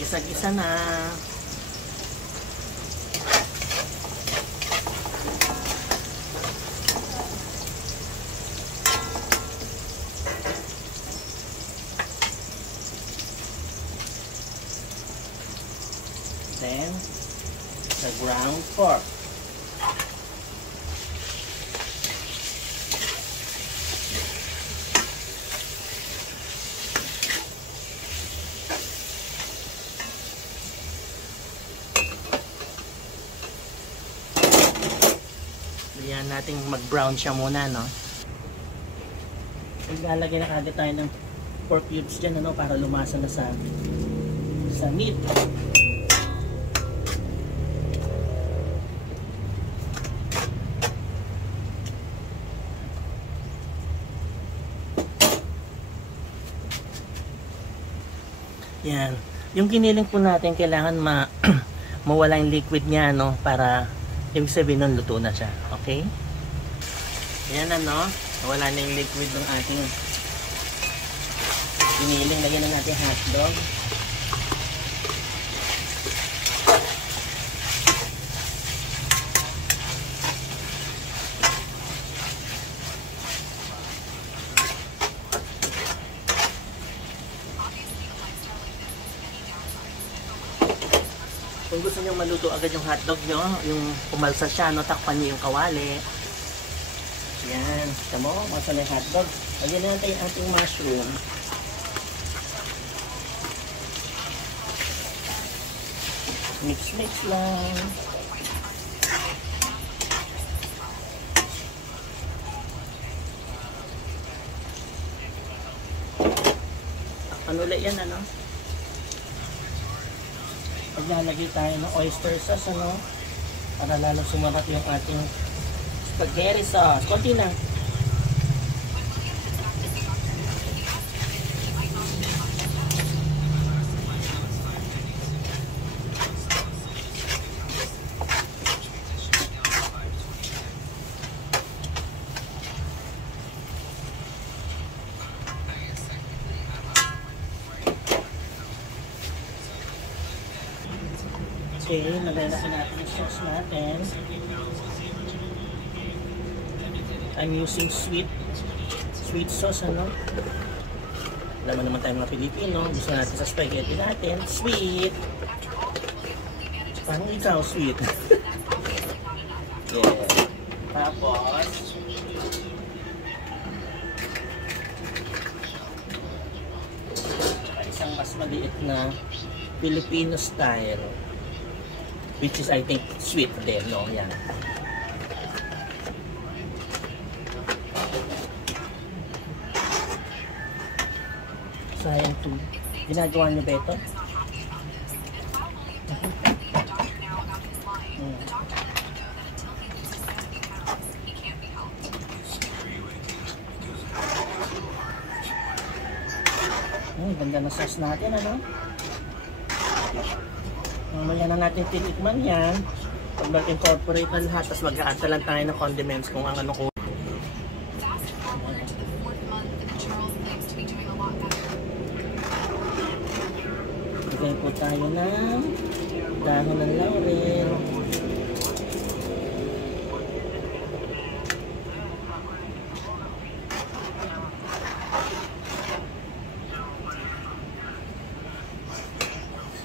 Isa-isa na. Then, the ground pork. Ayan natin mag-brown siya muna, no? Maglalagay na agad tayo ng pork cubes dyan, ano, para lumasa na sa meat. Yan. Yung giniling po natin, kailangan mawala yung liquid niya, no? Para ibig sabihin nun, luto na siya. Okay? Ayan na, no? Nawala na yung liquid ng ating giniling. Lagyan na natin hotdog. Kung gusto nyo maluto agad yung hotdog nyo, yung pumalsa siya, no, takpan nyo yung kawali. Yan. Tamo, masa na yung hotdog. Lagyan na natin yung ating mushroom. Mix-mix lang. Takpan ulit yan, ano? Maglalagay tayo ng oyster sauce, ano, para lalo sumarap yung ating spaghetti sauce. Konti na. Okay, nalalakan natin yung sauce natin. I'm using sweet sauce, ano. Alam naman tayo mga Pilipino, gusto natin sa spaghetti natin, sweet. Parang ikaw, sweet. Yeah. Tapos, isang mas maliit na Filipino style. Which is, I think, sweet din, no? Yan. Sayang to. Ginagawa niyo ba ito? Ganda na sauce natin, ano? Mamaya na natin tinikman yan. Pag mag-incorporate na lahat, tapos mag-a-add na lang tayo ng condiments kung ang ano ko. Bigay po tayo ng dahon ng laurel.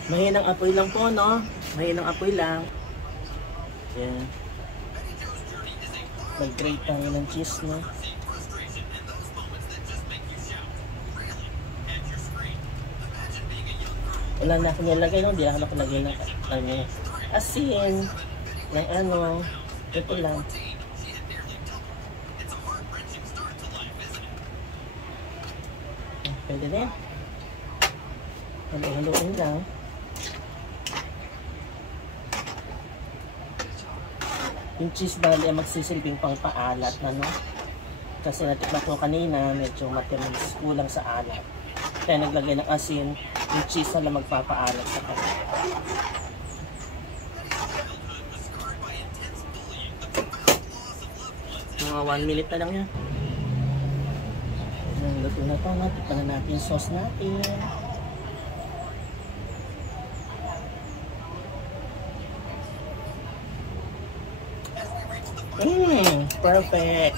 Mahinang apoy lang po, no? Mahinang apoy lang. Yan. Mag-grate tayo ng cheese, no? Wala na akong nilagay, no? Hindi ako nakalagay na asin. Ng ano. Ito lang. Pwede din. Halo-haloin lang. Yung cheese bali ay magsisilbing pang paalat na, no? Kasi natikman ko kanina, medyo matimis, kulang sa alat. Kaya naglagay ng asin, yung cheese na lang magpapaalat sa kanila. Mga 1 minute na lang yan. Luto na ito, no? Tikman na natin yung sauce natin. Perfect.